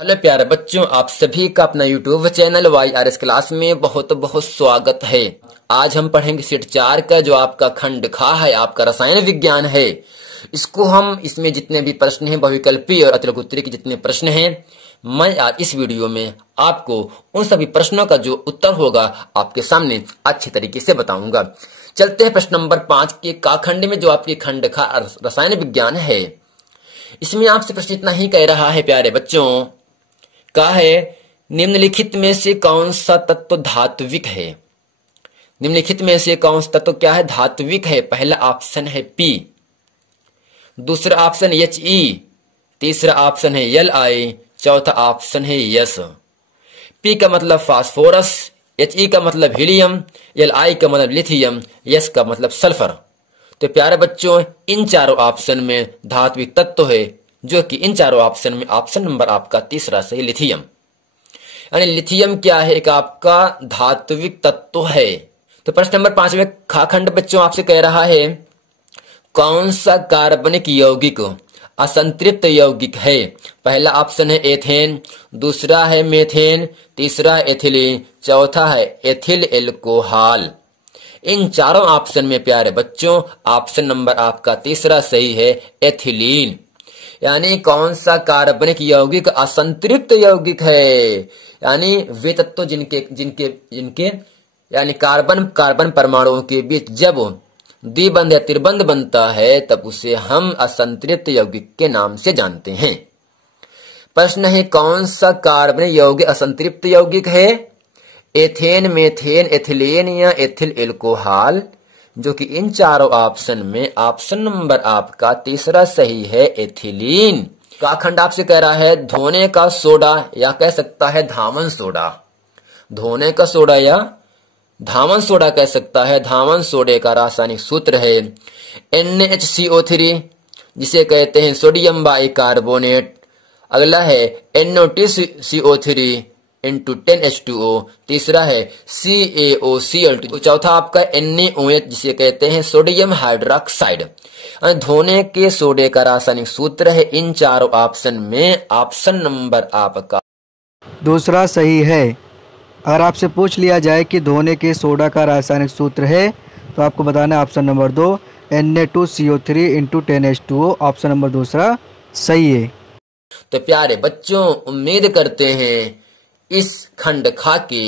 Hello प्यारे बच्चों, आप सभी का अपना यूट्यूब चैनल YRS क्लास में बहुत बहुत स्वागत है। आज हम पढ़ेंगे सेट 4 का जो आपका खंड खा है, आपका रसायन विज्ञान है। इसमें जितने भी प्रश्न हैं, बहुविकल्पी और अतिलघुत्तरी के जितने प्रश्न हैं, मैं आज इस वीडियो में आपको उन सभी प्रश्नों का जो उत्तर होगा आपके सामने अच्छे तरीके से बताऊंगा। चलते हैं प्रश्न नंबर 5 के का खंड में, जो आपके खंड खा रसायन विज्ञान है। इसमें आपसे प्रश्न इतना ही कह रहा है प्यारे बच्चों, का है निम्नलिखित में से कौन सा तत्व धात्विक है। निम्नलिखित में से कौन सा तत्व क्या है, धात्विक है। पहला ऑप्शन है P, दूसरा ऑप्शन He, तीसरा ऑप्शन है Li, चौथा ऑप्शन है यस। P का मतलब फास्फोरस, He का मतलब हीलियम, Li का मतलब लिथियम, यस का मतलब सल्फर। तो प्यारे बच्चों, इन चारों ऑप्शन में धात्विक तत्व है, जो कि इन चारों ऑप्शन में ऑप्शन नंबर आपका तीसरा सही लिथियम। यानी लिथियम क्या है, एक आपका धात्विक तत्व है। तो प्रश्न नंबर 5 में खा खंड बच्चों आपसे कह रहा है, कौन सा कार्बनिक यौगिक असंतृप्त यौगिक है। पहला ऑप्शन है एथेन, दूसरा है मेथेन, तीसरा एथिलीन, चौथा है एथिल एल्कोहल। इन चारों ऑप्शन में प्यारे बच्चों ऑप्शन नंबर आपका तीसरा सही है, एथिलीन। यानी कौन सा कार्बनिक यौगिक असंतृप्त यौगिक है, यानी वे तत्व जिनके यानी कार्बन परमाणुओं के बीच जब द्विबंध या त्रिबंध बनता है, तब उसे हम असंतृप्त यौगिक के नाम से जानते हैं। प्रश्न है, कौन सा कार्बनिक यौगिक असंतृप्त यौगिक है। एथेन, मेथेन, एथिलीन या एथिल एल्कोहल, जो कि इन चारों ऑप्शन में ऑप्शन नंबर आपका तीसरा सही है, एथिलीन। का खंड आपसे कह रहा है धोने का सोडा या कह सकता है धामन सोडा। धोने का सोडा या धामन सोडा कह सकता है। धामन सोडे का रासायनिक सूत्र है NaHCO3, जिसे कहते हैं सोडियम बाइकार्बोनेट। अगला है NaOTiO3 into 10H2O, तीसरा है CaOCl2, चौथा आपका NaOH, जिसे कहते हैं सोडियम हाइड्रोक्साइड। धोने के सोडे का रासायनिक सूत्र है इन चारों ऑप्शन में ऑप्शन नंबर आपका दूसरा सही है। अगर आपसे पूछ लिया जाए कि धोने के सोडा का रासायनिक सूत्र है, तो आपको बताना है option number 2 Na2CO3 into 10H2O, option number दूसरा सही है। तो प्यारे बच्चों, उम्मीद करते हैं इस खंड खा के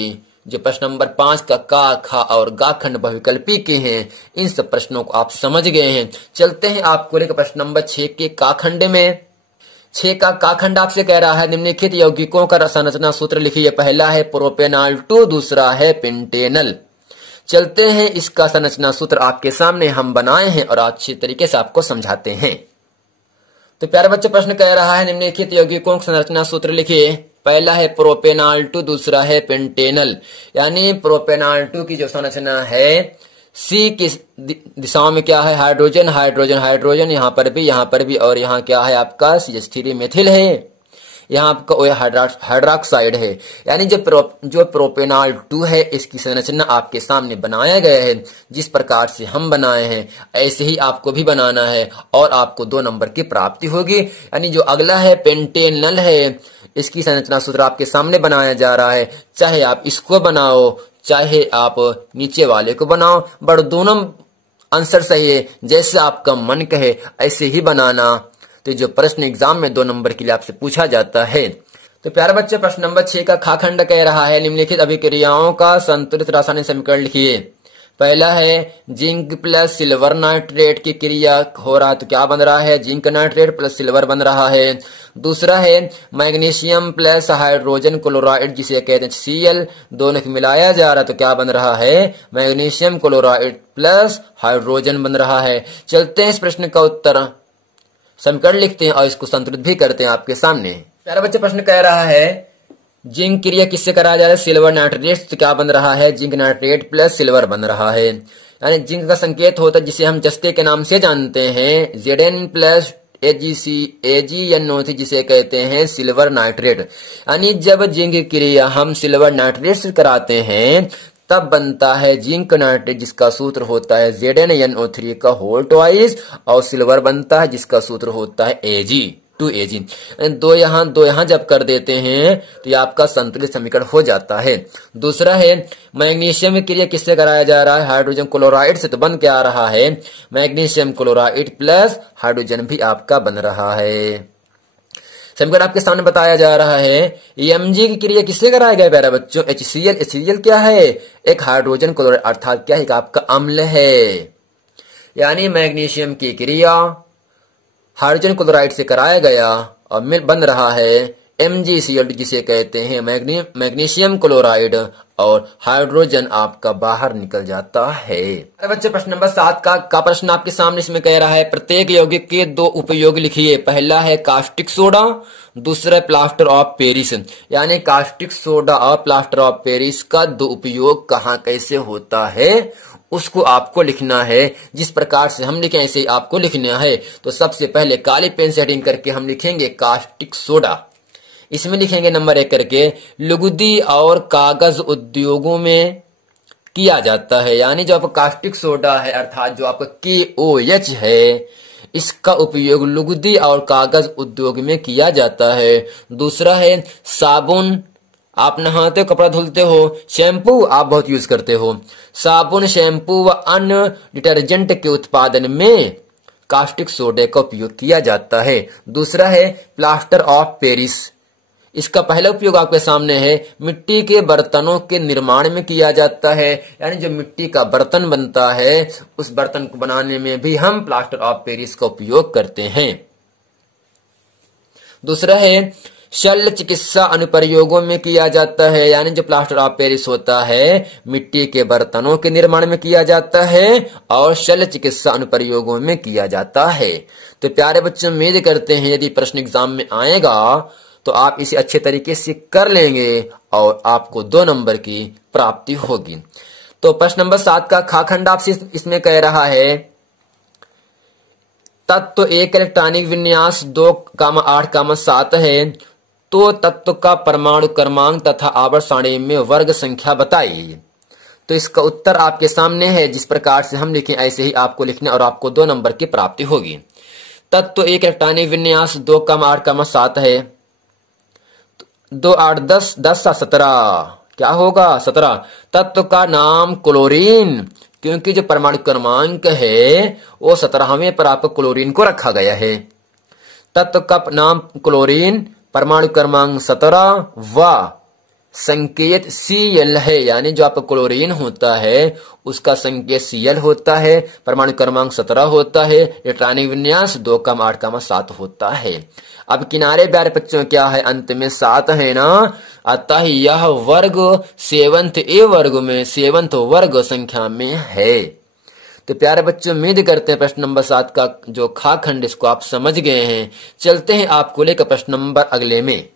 जो प्रश्न नंबर 5 का खा और गा खंड बहुविकल्पी के हैं, इन सब प्रश्नों को आप समझ गए हैं। चलते हैं आपको लेकर प्रश्न नंबर 6 के का खंड में। 6 का खंड आपसे कह रहा है, निम्नलिखित यौगिकों का संरचना सूत्र लिखिए। पहला है प्रोपेनॉल 2, दूसरा है पेंटेनल। चलते हैं, इसका संरचना सूत्र आपके सामने हम बनाए हैं और अच्छे तरीके से आपको समझाते हैं। तो प्यारे बच्चों, प्रश्न कह रहा है निम्नलिखित यौगिकों का संरचना सूत्र लिखिए। पहला है प्रोपेनॉल 2, दूसरा है पेंटेनल। यानी प्रोपेनॉल 2 की जो संरचना है, C की दिशाओं में क्या है, हाइड्रोजन हाइड्रोजन हाइड्रोजन, यहाँ पर भी और यहाँ क्या है आपका CH3 मेथिल है, यहाँ आपका हाइड्रोक्साइड है। यानी जो प्रोपेनॉल 2 है, इसकी संरचना आपके सामने बनाया गया है। जिस प्रकार से हम बनाए हैं ऐसे ही आपको भी बनाना है और आपको 2 नंबर की प्राप्ति होगी। यानी जो अगला है पेंटेनल है, इसकी संरचना सूत्र आपके सामने बनाया जा रहा है। चाहे आप इसको बनाओ, चाहे आप नीचे वाले को बनाओ, बट दोनों आंसर सही है। जैसे आपका मन कहे ऐसे ही बनाना। तो जो प्रश्न एग्जाम में 2 नंबर के लिए आपसे पूछा जाता है। तो प्यारे बच्चे, प्रश्न नंबर 6 का खा खंड कह रहा है, निम्नलिखित अभिक्रियाओं का संतुलित रासायनिक समीकरण लिखिए। पहला है जिंक प्लस सिल्वर नाइट्रेट की क्रिया हो रहा है, तो क्या बन रहा है, जिंक नाइट्रेट प्लस सिल्वर बन रहा है। दूसरा है मैग्नीशियम प्लस हाइड्रोजन क्लोराइड, जिसे कहते हैं Cl, दोनों को मिलाया जा रहा है, तो क्या बन रहा है, मैग्नीशियम क्लोराइड प्लस हाइड्रोजन बन रहा है। चलते हैं इस प्रश्न का उत्तर समीकरण लिखते हैं और इसको संतुलित भी करते हैं आपके सामने। प्यारे बच्चे, प्रश्न कह रहा है जिंक क्रिया किससे कराया जा रहा है, सिल्वर नाइट्रेट, तो क्या बन रहा है, जिंक नाइट्रेट प्लस सिल्वर बन रहा है। यानी जिंक का संकेत होता है जिसे हम जस्ते के नाम से जानते हैं, Zn प्लस AgNO3, जिसे कहते हैं सिल्वर नाइट्रेट। यानी जब जिंक क्रिया हम सिल्वर नाइट्रेट से कराते हैं, तब बनता है जिंक नाइट्रेट, जिसका सूत्र होता है ZnNO3 का होल ट्वाइस, और सिल्वर बनता है जिसका सूत्र होता है Ag। 2Ag। दो यहाँ जब कर देते हैं तो ये आपका संतुलित समीकरण हो जाता है। दूसरा है मैग्नीशियम की क्रिया किससे कराया जा रहा है? हाइड्रोजन क्लोराइड से। तो बन क्या आ रहा है? मैग्नीशियम क्लोराइड प्लस हाइड्रोजन भी आपका बन रहा है। समीकरण आपके सामने बताया जा रहा है। Mg की क्रिया किससे कराया गया प्यारे बच्चों? HCl। HCl क्या है? एक हाइड्रोजन क्लोराइड अर्थात क्या है? आपका अम्ल है। यानी मैग्नीशियम की क्रिया हाइड्रोजन क्लोराइड से कराया गया और मिल बन रहा है MgCl, जिसे कहते हैं मैग्नीशियम क्लोराइड, और हाइड्रोजन आपका बाहर निकल जाता है। बच्चे प्रश्न नंबर 7 का प्रश्न आपके सामने इसमें कह रहा है प्रत्येक यौगिक के दो उपयोग लिखिए। पहला है कास्टिक सोडा, दूसरा प्लास्टर ऑफ पेरिस। यानी कास्टिक सोडा और प्लास्टर ऑफ पेरिस का दो उपयोग कहाँ कैसे होता है उसको आपको लिखना है। जिस प्रकार से हम लिखें ऐसे ही आपको लिखना है। तो सबसे पहले काली पेन से हेडिंग करके हम लिखेंगे कास्टिक सोडा। इसमें लिखेंगे नंबर 1 करके लुगदी और कागज उद्योगों में किया जाता है। यानी जो आपका कास्टिक सोडा है अर्थात जो आपका KOH है, इसका उपयोग लुगदी और कागज उद्योग में किया जाता है। दूसरा है साबुन, आप नहाते हो, कपड़ा धुलते हो, शैम्पू आप बहुत यूज करते हो। साबुन, शैम्पू व अन्य डिटर्जेंट के उत्पादन में कास्टिक सोडे का उपयोग किया जाता है। दूसरा है प्लास्टर ऑफ पेरिस। इसका पहला उपयोग आपके सामने है मिट्टी के बर्तनों के निर्माण में किया जाता है। यानी जो मिट्टी का बर्तन बनता है उस बर्तन को बनाने में भी हम प्लास्टर ऑफ पेरिस का उपयोग करते हैं। दूसरा है शल्य चिकित्सा अनुप्रयोगों में किया जाता है। यानी जो प्लास्टर ऑफ पेरिस होता है मिट्टी के बर्तनों के निर्माण में किया जाता है और शल्य चिकित्सा अनुप्रयोगों में किया जाता है। तो प्यारे बच्चों, उम्मीद करते हैं यदि प्रश्न एग्जाम में आएगा तो आप इसे अच्छे तरीके से कर लेंगे और आपको 2 नंबर की प्राप्ति होगी। तो प्रश्न नंबर 7 का खाखंड आपसे इसमें कह रहा है तत्व एक इलेक्ट्रॉनिक विन्यास 2,8,7 है, तो तत्व का परमाणु क्रमांक तथा आवर्त सारणी में वर्ग संख्या बताइए। तो इसका उत्तर आपके सामने है। जिस प्रकार से हम लिखें ऐसे ही आपको लिखना और आपको 2 नंबर की प्राप्ति होगी। तत्व एक इलेक्ट्रॉनिक विन्यास 2,8,7 है। 2 8 10 10 17 क्या होगा? 17। तत्व का नाम क्लोरीन, क्योंकि जो परमाणु क्रमांक है वो 17वें पर आपको क्लोरीन को रखा गया है। तत्व का नाम क्लोरीन, परमाणु क्रमांक 17 व संकेत Cl है। यानी जो आपका क्लोरीन होता है उसका संकेत Cl होता है, परमाणु क्रमांक 17 होता है, इलेक्ट्रॉनिक विन्यास 2,8,7 होता है। अब किनारे प्यारे बच्चों क्या है? अंत में 7 है ना, अतः यह वर्ग 7th A वर्ग में 7th वर्ग संख्या में है। तो प्यारे बच्चों, उम्मीद करते हैं प्रश्न नंबर 7 का जो खाखंड इसको आप समझ गए हैं। चलते हैं आपको लेकर प्रश्न नंबर अगले में।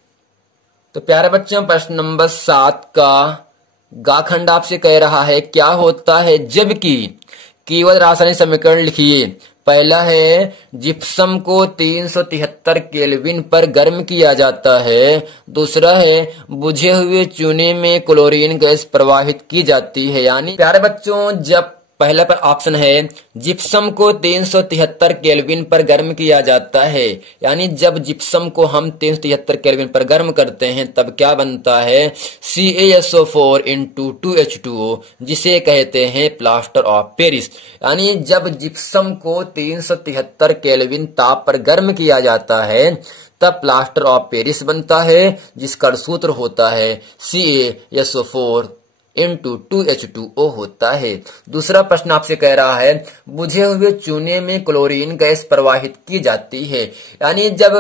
तो प्यारे बच्चों, प्रश्न नंबर 7 का गाखंड आपसे कह रहा है क्या होता है जबकि केवल रासायनिक समीकरण लिखिए। पहला है जिप्सम को 373 केल्विन पर गर्म किया जाता है। दूसरा है बुझे हुए चूने में क्लोरीन गैस प्रवाहित की जाती है। यानी प्यारे बच्चों, जब पहला पर ऑप्शन है जिप्सम को 373 केल्विन पर गर्म किया जाता है, यानी जब जिप्सम को हम 373 केल्विन पर गर्म करते हैं तब क्या बनता है? CaSO4 × 2H2O, जिसे कहते हैं प्लास्टर ऑफ पेरिस। यानी जब जिप्सम को 373 केल्विन ताप पर गर्म किया जाता है तब प्लास्टर ऑफ पेरिस बनता है, जिसका सूत्र होता है CaSO4 × 2H2O होता है। दूसरा प्रश्न आपसे कह रहा है बुझे हुए चूने में क्लोरीन गैस प्रवाहित की जाती है। यानी जब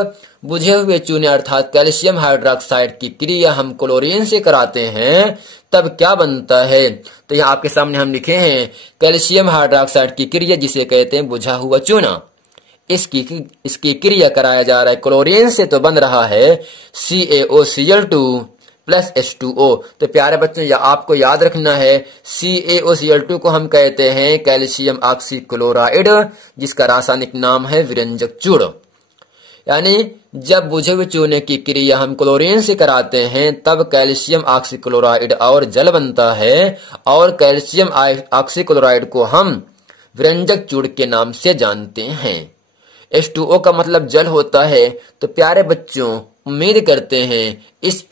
बुझे हुए चूने अर्थात कैल्शियम हाइड्रोक्साइड की क्रिया हम क्लोरीन से कराते हैं तब क्या बनता है? तो यहाँ आपके सामने हम लिखे हैं कैल्शियम हाइड्रोक्साइड की क्रिया जिसे कहते हैं बुझा हुआ चूना। इसकी क्रिया कराया जा रहा है क्लोरीन से, तो बन रहा है CaOCl2 प्लस H2O। तो प्यारे बच्चों, या आपको याद रखना है CaOCl2 को हम कहते हैं कैल्शियम ऑक्सीक्लोराइड, जिसका रासायनिक नाम है विरंजक चूर्ण। यानी जब बुझे हुए चूने की क्रिया हम क्लोरीन से कराते हैं तब कैल्शियम ऑक्सीक्लोराइड और जल बनता है, और कैल्शियम ऑक्सीक्लोराइड को हम विरंजक चूर्ण के नाम से जानते हैं। H2O का मतलब जल होता है। तो प्यारे बच्चों, उम्मीद करते हैं इस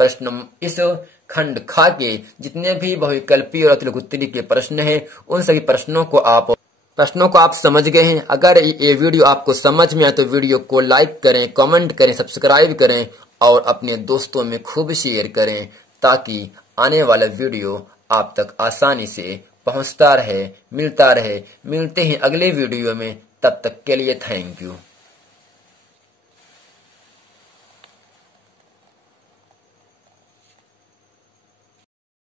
खंड खा के जितने भी बहुविकल्पी और अतिलघुत्तरी के प्रश्न हैं उन सभी प्रश्नों को आप समझ गए हैं। अगर ये वीडियो आपको समझ में आए तो वीडियो को लाइक करें, कमेंट करें, सब्सक्राइब करें और अपने दोस्तों में खूब शेयर करें ताकि आने वाला वीडियो आप तक आसानी से पहुंचता रहे, मिलता रहे। मिलते हैं अगले वीडियो में, तब तक के लिए थैंक यू।